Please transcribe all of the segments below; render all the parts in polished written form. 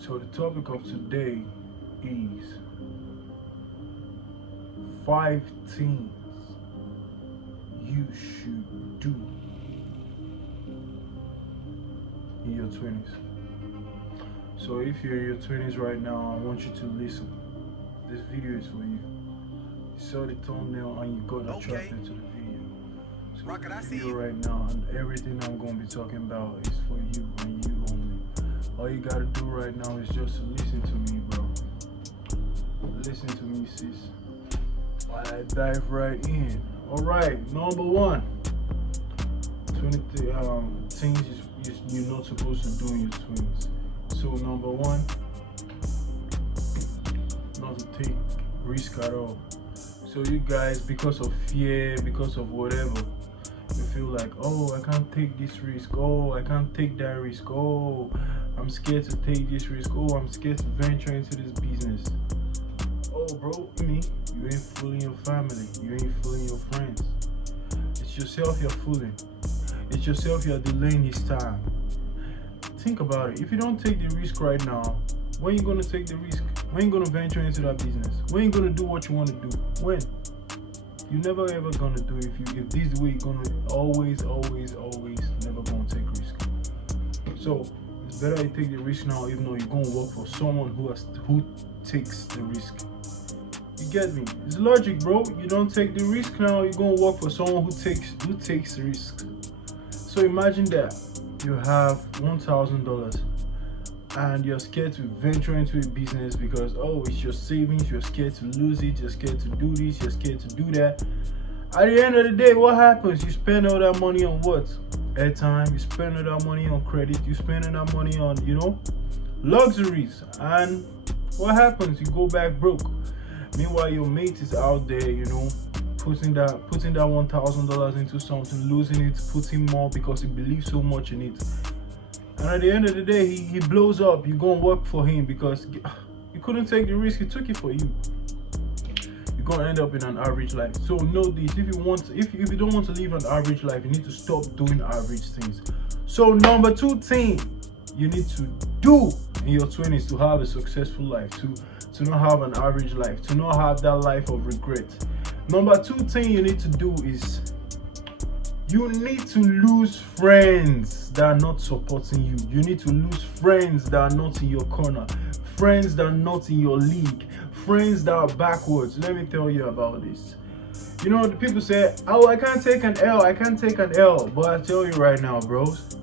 So the topic of today is 5 things you should do in your 20s. So if you're in your 20s right now, I want you to listen. This video is for you. You saw the thumbnail and you got attracted to the video. So the video right now and everything I'm going to be talking about is for you and you only. All you gotta do right now is just to listen to me, bro. Listen to me, sis. While I dive right in. Alright, number one. 20 things you're not supposed to do in your 20s. So number one, not to take risk at all. So you guys, because of fear, because of whatever, you feel like, oh, I can't take this risk. Oh, I can't take that risk. Oh, I'm scared to take this risk. Oh, I'm scared to venture into this business. Oh, bro, you ain't fooling your family. You ain't fooling your friends. It's yourself you're fooling. It's yourself you're delaying this time. Think about it. If you don't take the risk right now, when you gonna take the risk? When you gonna venture into that business? When you gonna do what you want to do? When? You're never ever gonna do it if this is the way you're gonna always never gonna take risk. So it's better you take the risk now, even though you're gonna work for someone who takes the risk. You get me? It's logic, bro. You don't take the risk now, you're gonna work for someone who takes the risk. So imagine that you have $1,000 and you're scared to venture into a business because, oh, it's your savings, you're scared to lose it, you're scared to do this, you're scared to do that. At the end of the day, what happens? You spend all that money on what? Airtime. You spend all that money on credit. You spend all that money on, luxuries. And what happens? You go back broke. Meanwhile, your mate is out there, putting that $1,000 into something, losing it, putting more because he believes so much in it. And at the end of the day, he blows up. You go and work for him because you couldn't take the risk. He took it for you. You're gonna end up in an average life. So know this: if you don't want to live an average life, you need to stop doing average things. So number 2 thing you need to do in your 20s to have a successful life, to not have an average life, to not have that life of regret. Number 2 thing you need to do is you need to lose friends that are not supporting you. You need to lose friends that are not in your corner, friends that are not in your league, friends that are backwards. Let me tell you about this. The people say, oh, I can't take an L, I can't take an L. But I tell you right now, bros,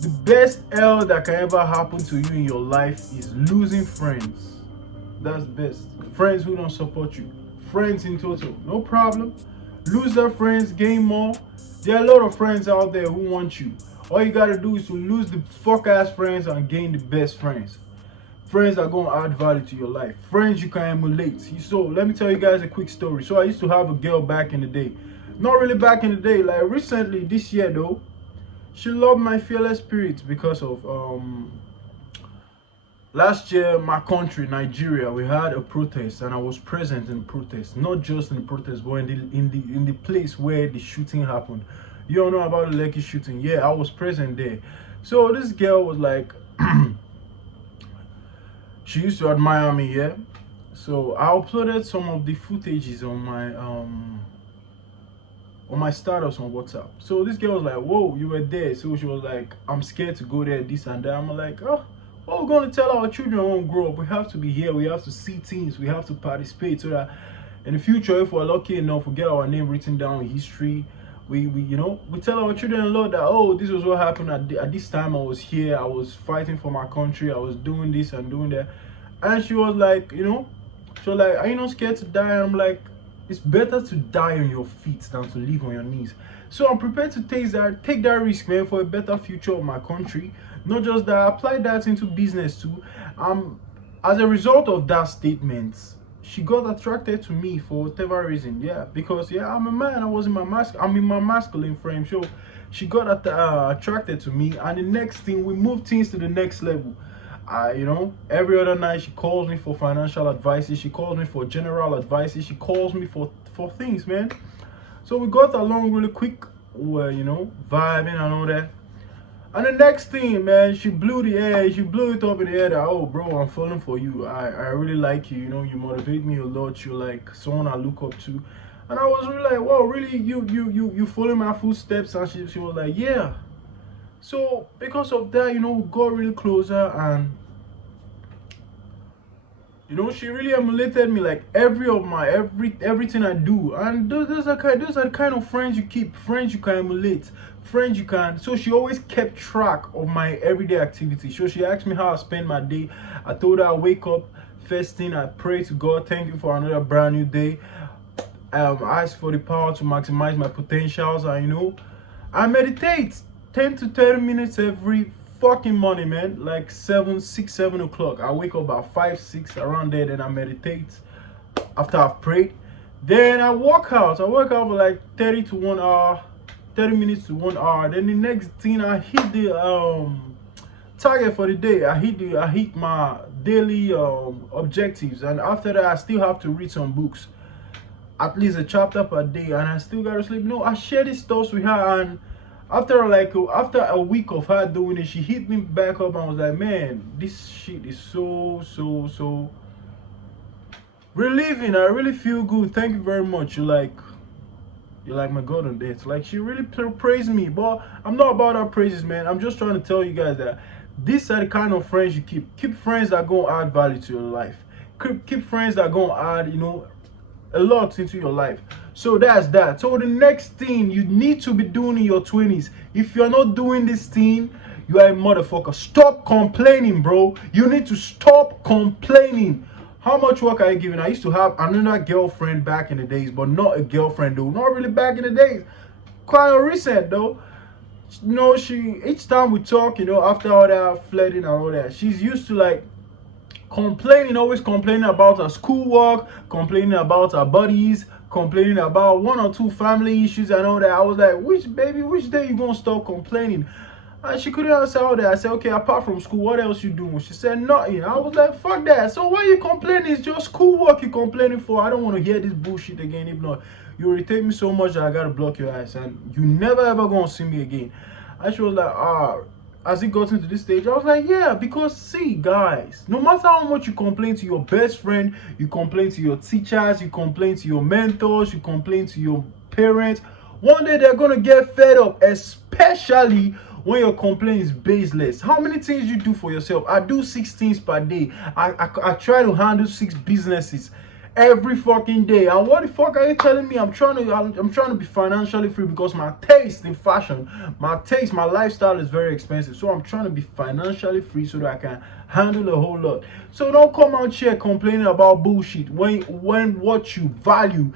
the best L that can ever happen to you in your life is losing friends. That's the best. Friends who don't support you. Friends in total, no problem. Lose their friends, gain more. There are a lot of friends out there who want you. All you gotta do is to lose the fuck ass friends and gain the best friends. Friends that are gonna add value to your life. Friends you can emulate. So let me tell you guys a quick story. So I used to have a girl back in the day. Not really back in the day, like recently this year though. She loved my fearless spirit because of last year, my country, Nigeria, we had a protest, and I was present in the protest. Not just in the protest, but in the place where the shooting happened. You all know about the Lekki shooting? Yeah, I was present there. So this girl was like, she used to admire me, yeah. So I uploaded some of the footages on my status on WhatsApp. So this girl was like, whoa, you were there. So she was like, I'm scared to go there, this and that. I'm like, oh. What we're going to tell our children won't grow up. We have to be here. We have to see things. We have to participate so that in the future, if we're lucky enough, we get our name written down in history. We tell our children a lot that, oh, this was what happened at this time. I was here. I was fighting for my country. I was doing this and doing that. And she was like, she was like, are you not scared to die? And I'm like, it's better to die on your feet than to live on your knees. So I'm prepared to take that risk, man, for a better future of my country. Not just that, I applied that into business too. As a result of that statement, she got attracted to me for whatever reason. Yeah, because I'm a man. I'm in my masculine frame. So she got attracted to me, and the next thing, we moved things to the next level. Every other night she calls me for financial advices. She calls me for general advices. She calls me for things, man. So we got along really quick. We're vibing and all that. And the next thing, man, she blew it up in the air that, oh, bro, I'm falling for you. I really like you. You know, you motivate me a lot. You're like someone I look up to. And I was really like, wow, really, you follow my footsteps? And she was like, yeah. So because of that, you know, we got really closer, and you know, she really emulated me, like everything I do. And those are the kind of friends you keep, friends you can emulate, friends you can. So she always kept track of my everyday activity. So she asked me how I spend my day. I told her I wake up, first thing I pray to God, thank you for another brand new day. I ask for the power to maximize my potentials, and you know, I meditate 10 to 30 minutes every fucking morning, man. Like 7 o'clock. I wake up about 5, 6 around there, then I meditate after I've prayed. Then I work out. I work out for like 30 to 1 hour, 30 minutes to 1 hour. Then the next thing I hit the target for the day. I hit my daily objectives, and after that I still have to read some books, at least a chapter per day, and I still gotta sleep. No, I share these thoughts with her, and after a week of her doing it, she hit me back up and was like, man, this shit is so relieving. I really feel good. Thank you very much. You're like my god on dates. Like, she really praised me, but I'm not about her praises, man. I'm just trying to tell you guys that these are the kind of friends you keep. Keep friends that gonna add value to your life. Keep friends that gonna add, you know, a lot into your life. So that's that. So the next thing you need to be doing in your 20s, if you're not doing this thing, you are a motherfucker. Stop complaining, bro. You need to stop complaining. How much work are you giving? I used to have another girlfriend back in the days, but not a girlfriend though. Not really back in the days. Quite recent though. You know, each time we talk, you know, after all that flirting and all that, she's used to like always complaining about her schoolwork, complaining about her buddies, complaining about 1 or 2 family issues and all that. I was like, which day you gonna stop complaining? And she couldn't answer all that. I said, okay, apart from school, what else you doing? She said, nothing. I was like, fuck that. So why you complaining? It's just schoolwork you complaining for. I don't want to hear this bullshit again. If not, you irritate me so much that I gotta block your ass, and you never ever gonna see me again. And she was like, as it got into this stage, I was like, yeah, because see, guys, no matter how much you complain to your best friend, you complain to your teachers, you complain to your mentors, you complain to your parents, one day they're gonna get fed up, especially when your complaint is baseless. How many things you do for yourself? I do 6 things per day. I try to handle 6 businesses every fucking day. And what the fuck are you telling me? I'm trying to be financially free, because my taste in fashion, my lifestyle is very expensive. So I'm trying to be financially free so that I can handle a whole lot. So don't come out here complaining about bullshit when what you value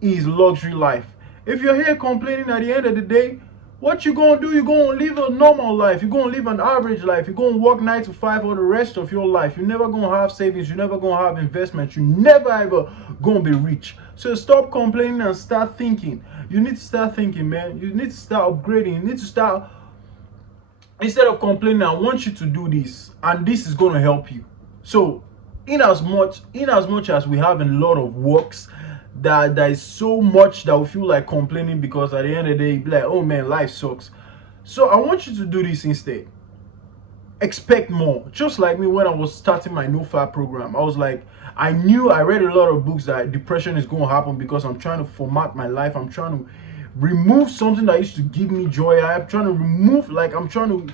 is luxury life. If you're here complaining at the end of the day, what you gonna do? You're gonna live a normal life. You're gonna live an average life. You're gonna work 9 to 5 for the rest of your life. You're never gonna have savings. You're never gonna have investments. You're never ever gonna be rich. So stop complaining and start thinking. You need to start thinking, man. You need to start upgrading. You need to start, instead of complaining, I want you to do this, and this is gonna help you. So in as much as we have a lot of works, that there is so much that we feel like complaining, because at the end of the day, you be like, oh man, life sucks. So I want you to do this instead. Expect more. Just like me, when I was starting my no fap program, I was like, I read a lot of books that depression is going to happen, because I'm trying to format my life. I'm trying to remove something that used to give me joy. I'm trying to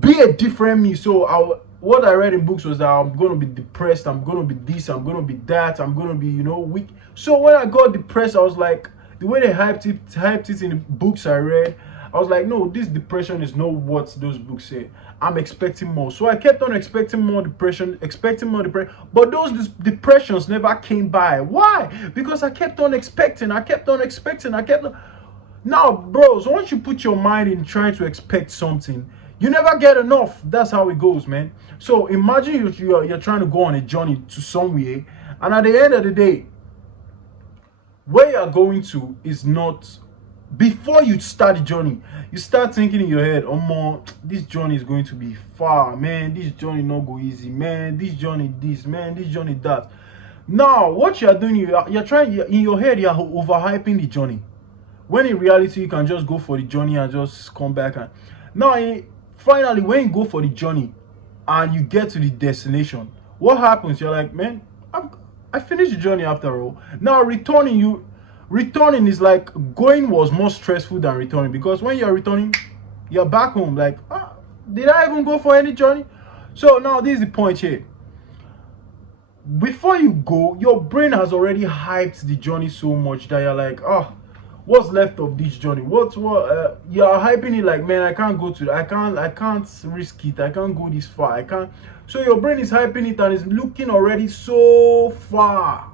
be a different me. So what I read in books was that I'm going to be depressed, I'm going to be this, I'm going to be that, I'm going to be, you know, weak. So when I got depressed, I was like, the way they hyped it in the books I read, I was like, no, this depression is not what those books say. I'm expecting more. So I kept on expecting more depression, but those depressions never came by. Why? Because I kept on expecting. Now, bros, once you put your mind in trying to expect something, you never get enough. That's how it goes, man. So imagine you're trying to go on a journey to somewhere, and at the end of the day, where you're going to is not, before you start the journey, you start thinking in your head, oh man, this journey is going to be far, man. This journey not go easy, man. This journey this, man. This journey that. Now, what you're doing, you're trying, in your head, you're overhyping the journey. When in reality, you can just go for the journey and just come back. And Now, finally, when you go for the journey and you get to the destination, what happens? You're like, man, I finished the journey after all. Now, returning is like going was more stressful than returning, because when you're returning, you're back home. Like, did I even go for any journey? So now this is the point here. Before you go, your brain has already hyped the journey so much that you're like, what's left of this journey? What you're hyping it like, man, I can't go to, I can't risk it, I can't go this far, I can't. So your brain is hyping it and is looking already so far.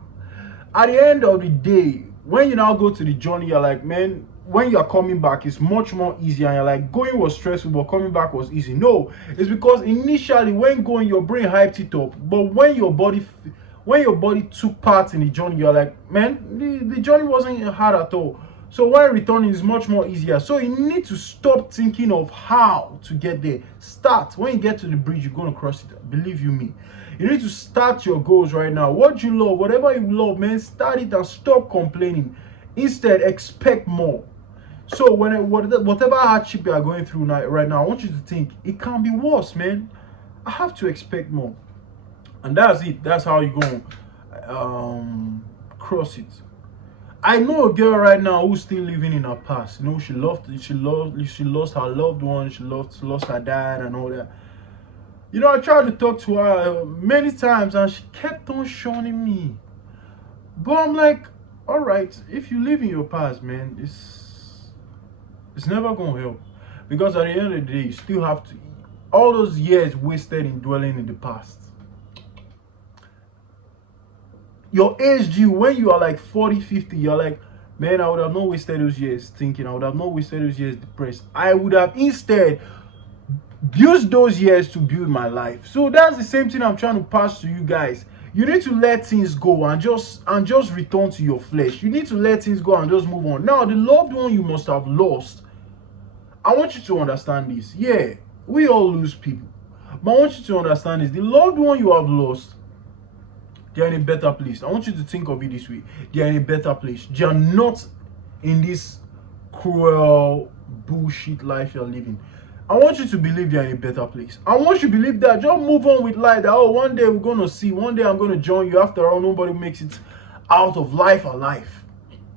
At the end of the day, when you now go to the journey, you're like, man, when you're coming back, it's much more easier. And you're like, going was stressful, but coming back was easy. No, it's because initially when going, your brain hyped it up, but when your body took part in the journey, you're like, man, the journey wasn't hard at all. So when returning is much more easier. So you need to stop thinking of how to get there. Start. When you get to the bridge, you're going to cross it. Believe you me. You need to start your goals right now. What you love, whatever you love, man, start it and stop complaining. Instead, expect more. So whatever hardship you are going through right now, I want you to think, it can be worse, man. I have to expect more. And that's it. That's how you go cross it. I know a girl right now who's still living in her past. You know, she lost her loved one, she lost her dad and all that. You know, I tried to talk to her many times and she kept on shunning me. But I'm like, all right, if you live in your past, man, it's never gonna help. Because at the end of the day, you still have to, all those years wasted in dwelling in the past. Your age due, when you are like 40, 50, you're like, man, I would have not wasted those years thinking. I would have not wasted those years depressed. I would have instead used those years to build my life. So that's the same thing I'm trying to pass to you guys. You need to let things go and just return to your flesh. You need to let things go and just move on. Now, the loved one you must have lost, I want you to understand this. Yeah, we all lose people. But I want you to understand this. The loved one you have lost, they're in a better place. I want you to think of it this way. They're in a better place. They are not in this cruel bullshit life you're living. I want you to believe they're in a better place. I want you to believe that. Just move on with life. That, one day we're going to see. One day I'm going to join you. After all, nobody makes it out of life alive.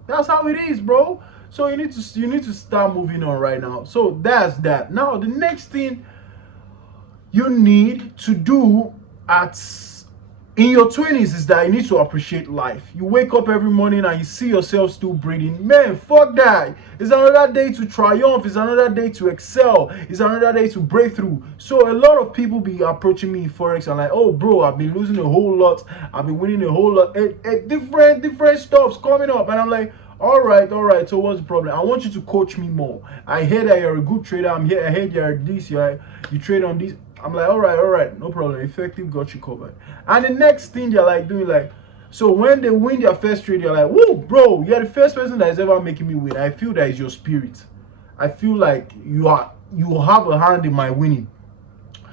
That's how it is, bro. So you need to start moving on right now. So that's that. Now, the next thing you need to do in your 20s is that you need to appreciate life. You wake up every morning and you see yourself still breathing. Man, fuck that. It's another day to triumph. It's another day to excel. It's another day to break through. So a lot of people be approaching me in Forex and like, oh, bro, I've been losing a whole lot. I've been winning a whole lot. Different stuff's coming up. And I'm like, all right. So what's the problem? I want you to coach me more. I heard that you're a good trader. I heard you're this. You trade on this. I'm like, all right, no problem. Effective, got you covered. And the next thing they're like doing, like, so when they win their first trade, you're like, whoa, bro, you're the first person that is ever making me win. I feel that is your spirit. I feel like you have a hand in my winning.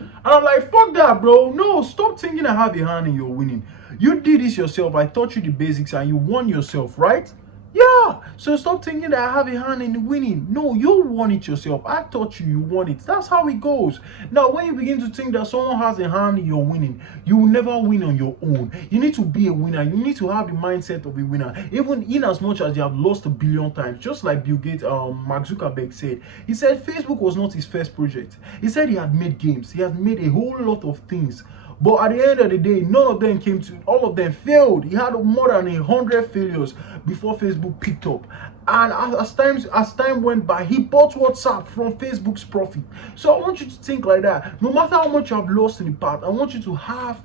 And I'm like, fuck that, bro. No, stop thinking I have a hand in your winning. You did this yourself. I taught you the basics and you won yourself, right? Yeah, so stop thinking that I have a hand in the winning. No, you won it yourself. I taught you, you won it. That's how it goes. Now, when you begin to think that someone has a hand in your winning, you will never win on your own. You need to be a winner. You need to have the mindset of a winner. Even in as much as they have lost 1 billion times, just like Bill Gates, Mark Zuckerberg said. He said Facebook was not his first project. He said he had made games. He had made a whole lot of things. But at the end of the day, none of them all of them failed. He had more than 100 failures before Facebook picked up. And as time went by, he bought WhatsApp from Facebook's profit. So I want you to think like that. No matter how much you have lost in the past, I want you to have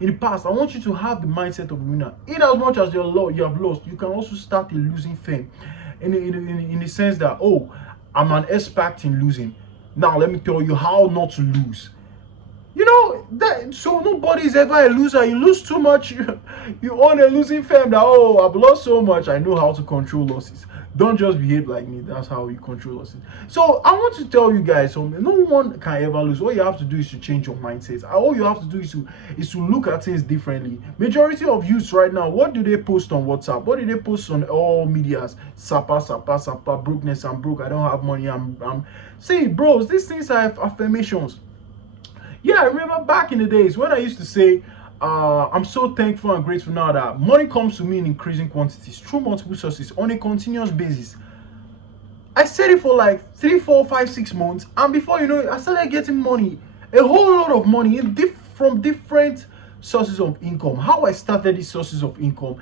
the mindset of a winner. In as much as you have lost, you can also start a losing fame. In the sense that, oh, I'm an expert in losing. Now let me tell you how not to lose. You know, so nobody's ever a loser. You lose too much, you own a losing firm that, oh, I've lost so much, I know how to control losses. Don't just behave like me. That's how you control us. So I want to tell you guys something. No one can ever lose. All you have to do is to change your mindset. All you have to do is to look at things differently. Majority of youths right now, what do they post on WhatsApp? What do they post on all medias? Sapa, sapa, sapa, brokenness. I'm broke. I don't have money. I'm. See, bros, these things are affirmations. Yeah, I remember back in the days when I used to say, I'm so thankful and grateful now that money comes to me in increasing quantities through multiple sources on a continuous basis. I said it for like 3, 4, 5, 6 months, and before you know it, I started getting money, a whole lot of money from different sources of income. How I started these sources of income,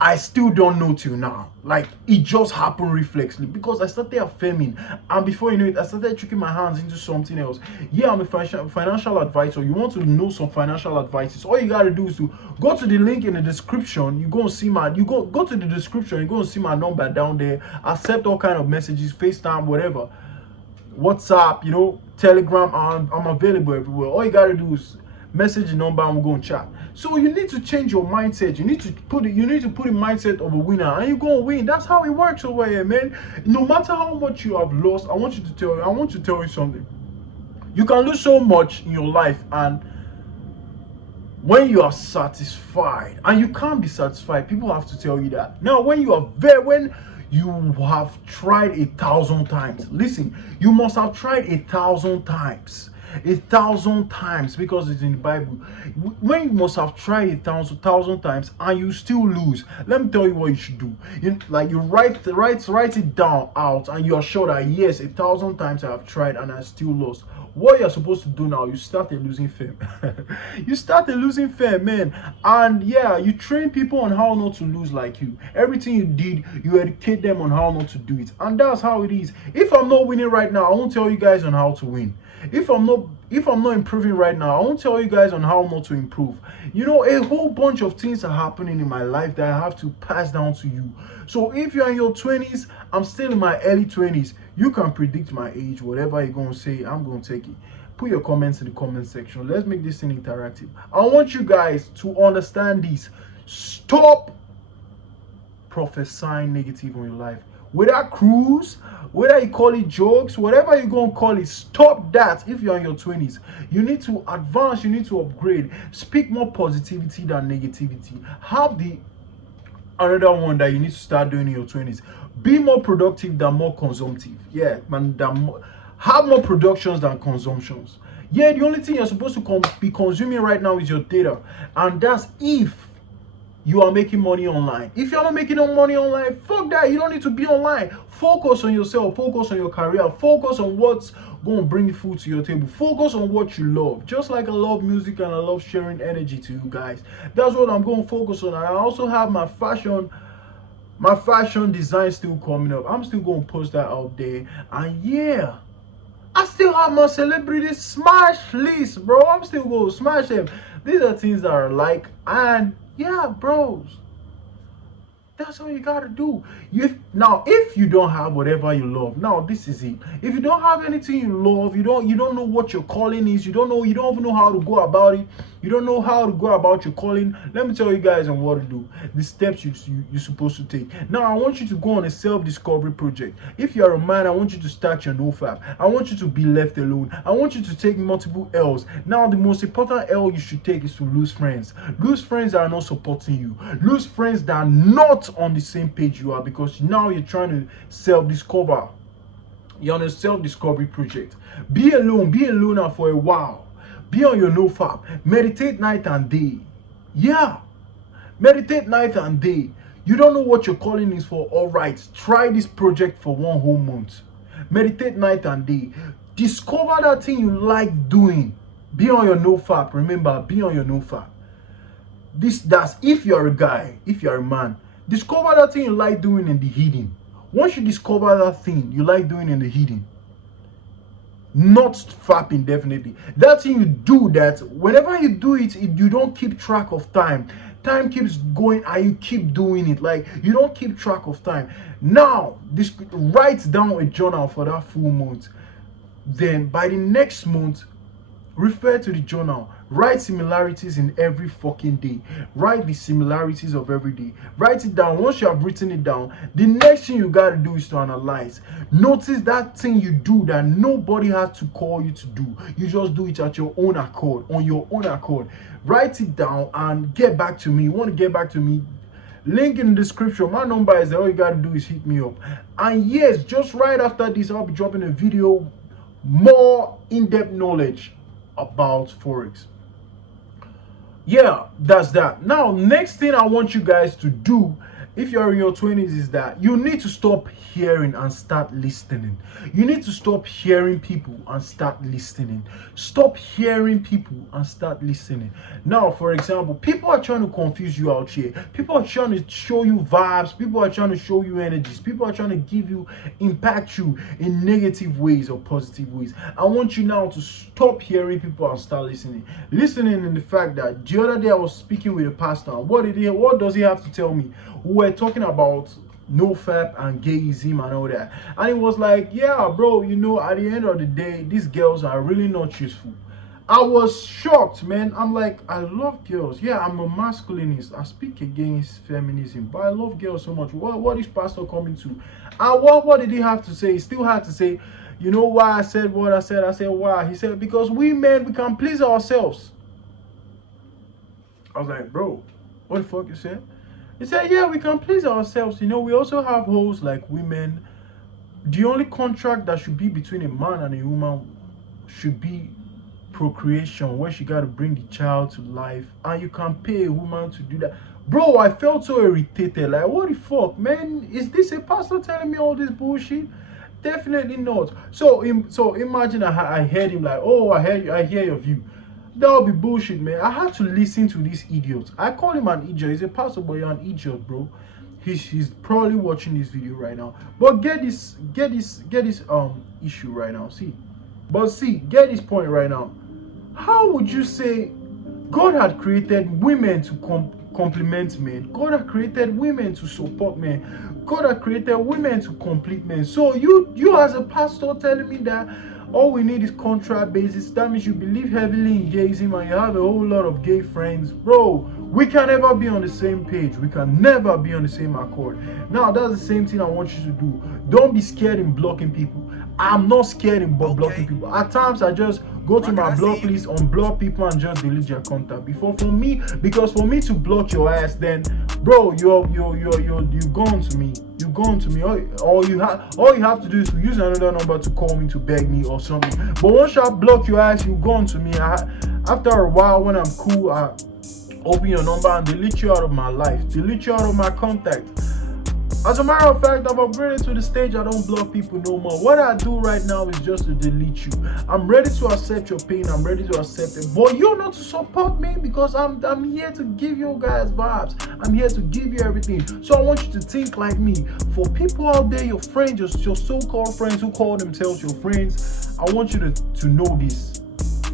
I still don't know till now. Like, it just happened reflexly because I started affirming, and before you know it, I started tricking my hands into something else. Yeah, I'm a financial advisor. You want to know some financial advices? All you gotta do is to go to the link in the description. You go and see my. Go to the description. You go and see my number down there. Accept all kind of messages, FaceTime, whatever, WhatsApp, Telegram. I'm available everywhere. All you gotta do is message the number and we're going to chat. So you need to change your mindset. You need to put a mindset of a winner, and you're going to win. That's how it works over here, man. No matter how much you have lost, I want to tell you something. You can lose so much in your life, and when you are satisfied, and you can't be satisfied, people have to tell you that. Now, when you have tried 1,000 times, listen, you must have tried 1,000 times. 1,000 times, because it's in the Bible. When you must have tried 1,000 times and you still lose, let me tell you what you should do. You write it down out, and you are sure that yes, 1,000 times I have tried and I still lost. What you're supposed to do now, you started losing fame. You started losing fame, man. And yeah, you train people on how not to lose like you. Everything you did, you educate them on how not to do it. And that's how it is. If I'm not winning right now, I won't tell you guys on how to win. If I'm not improving right now, I won't tell you guys on how not to improve. A whole bunch of things are happening in my life that I have to pass down to you. So if you're in your 20s, I'm still in my early 20s. You can predict my age. Whatever you're going to say, I'm going to take it. Put your comments in the comment section. Let's make this thing interactive. I want you guys to understand this. Stop prophesying negative on your life. Whether cruise, whether you call it jokes, whatever you're going to call it, stop that. If you're in your 20s, you need to advance, you need to upgrade. Speak more positivity than negativity. Have another one that you need to start doing in your 20s. Be more productive than more consumptive. Yeah, man, have more productions than consumptions. Yeah, the only thing you're supposed to be consuming right now is your data, and that's if you are making money online. If you're not making no money online, fuck that. You don't need to be online. Focus on yourself. Focus on your career. Focus on what's going to bring food to your table. Focus on what you love. Just like I love music and I love sharing energy to you guys. That's what I'm going to focus on. And I also have my fashion design still coming up. I'm still going to post that out there. And yeah, I still have my celebrity smash list, bro. I'm still going to smash them. These are things that are like, and yeah, bros, that's all you gotta do. If you don't have whatever you love, now this is it. If you don't have anything you love, you don't know what your calling is. You don't even know how to go about it. You don't know how to go about your calling. Let me tell you guys on what to do. The steps you're supposed to take. Now I want you to go on a self-discovery project. If you're a man, I want you to start your nofap. I want you to be left alone. I want you to take multiple L's. Now the most important L you should take is to lose friends. Lose friends that are not supporting you. Lose friends that are not on the same page you are, because now you're trying to self-discover. You're on a self-discovery project. Be alone. Be a loner for a while. Be on your nofap. Meditate night and day. Yeah. Meditate night and day. You don't know what your calling is for. All right. Try this project for 1 whole month. Meditate night and day. Discover that thing you like doing. Be on your nofap. Remember, be on your nofap. That's if you're a guy, if you're a man. Discover that thing you like doing in the hidden. Once you discover that thing you like doing in the hidden, not fapping, definitely. That thing you do, that whenever you do it, you don't keep track of time. Time keeps going and you keep doing it. Like, you don't keep track of time. Now, write down a journal for that full month. Then by the next month, Refer to the journal. Write similarities in every fucking day. Write the similarities of every day. Write it down. Once you have written it down, the next thing you got to do is to analyze. Notice that thing you do that nobody has to call you to do. You just do it at your own accord, on your own accord. Write it down and get back to me. You want to get back to me? Link in the description. My number is there. All you got to do is hit me up. And yes, just right after this, I'll be dropping a video, more in-depth knowledge about Forex. Yeah, that's that. Now, next thing I want you guys to do, if you're in your 20s, is that you need to stop hearing and start listening. You need to stop hearing people and start listening. Stop hearing people and start listening. Now, for example, people are trying to confuse you out here. People are trying to show you vibes. People are trying to show you energies. People are trying to give you, impact you in negative ways or positive ways. I want you now to stop hearing people and start listening. Listening in the fact that the other day I was speaking with a pastor. What does he have to tell me? We're talking about nofap and gayism and all that, and it was like, yeah bro, you know, at the end of the day, these girls are really not useful. I was shocked, man. I'm like, I love girls. Yeah, I'm a masculinist. I speak against feminism, but I love girls so much. What is pastor coming to? And what did he have to say? He still had to say, you know why I said what I said? I said why? He said, because we men, we can please ourselves. I was like, bro, what the fuck you said? He said, yeah, we can please ourselves. You know, we also have holes like women. The only contract that should be between a man and a woman should be procreation, where she got to bring the child to life. And you can pay a woman to do that. Bro, I felt so irritated. Like, what the fuck, man? Is this a pastor telling me all this bullshit? Definitely not. So imagine I heard him like, oh, I hear your view. That would be bullshit, man. I had to listen to this idiot. I call him an idiot. He's a pastor, but you're an idiot, bro. He's probably watching this video right now. But get this issue right now. Get this point right now. How would you say God had created women to complement men? God had created women to support men. God had created women to complete men. So you as a pastor telling me that all we need is contract basis, that means you believe heavily in gayism and you have a whole lot of gay friends. Bro, we can never be on the same page. We can never be on the same accord. Now, that's the same thing I want you to do. Don't be scared in blocking people. I'm not scared in blocking people. At times, I just go to my block list, unblock people, and just delete their contact. Because for me to block your ass, then, bro, you've gone to me. You've gone to me. All you have to do is to use another number to call me, to beg me or something. But once I block your ass, you've gone to me. After a while, when I'm cool, I open your number and delete you out of my life, delete you out of my contact. As a matter of fact, I've upgraded to the stage I don't block people no more. What I do right now is just to delete you. I'm ready to accept your pain. I'm ready to accept it. But you're not to support me, because I'm here to give you guys vibes. I'm here to give you everything. So I want you to think like me. For people out there, your friends, your so-called friends who call themselves your friends, I want you to know this.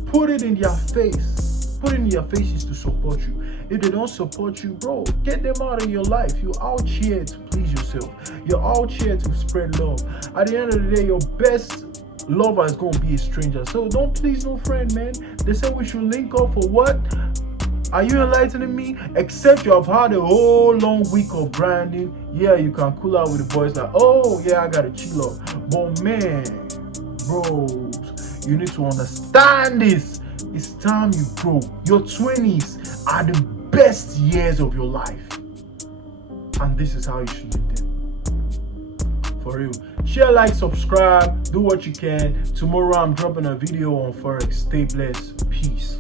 Put it in their face. Put it in their faces to support you. If they don't support you, bro, get them out of your life. You're out here to please yourself. You're out here to spread love. At the end of the day, your best lover is going to be a stranger. So don't please no friend, man. They say we should link up for what? Are you enlightening me? Except you have had a whole long week of grinding. Yeah, you can cool out with the boys like, oh, yeah, I got to chill out. But man, bros, you need to understand this. It's time you grow. Your 20s are the best years of your life. And this is how you should live them. For real. Share, like, subscribe, do what you can. Tomorrow I'm dropping a video on Forex. Stay blessed. Peace.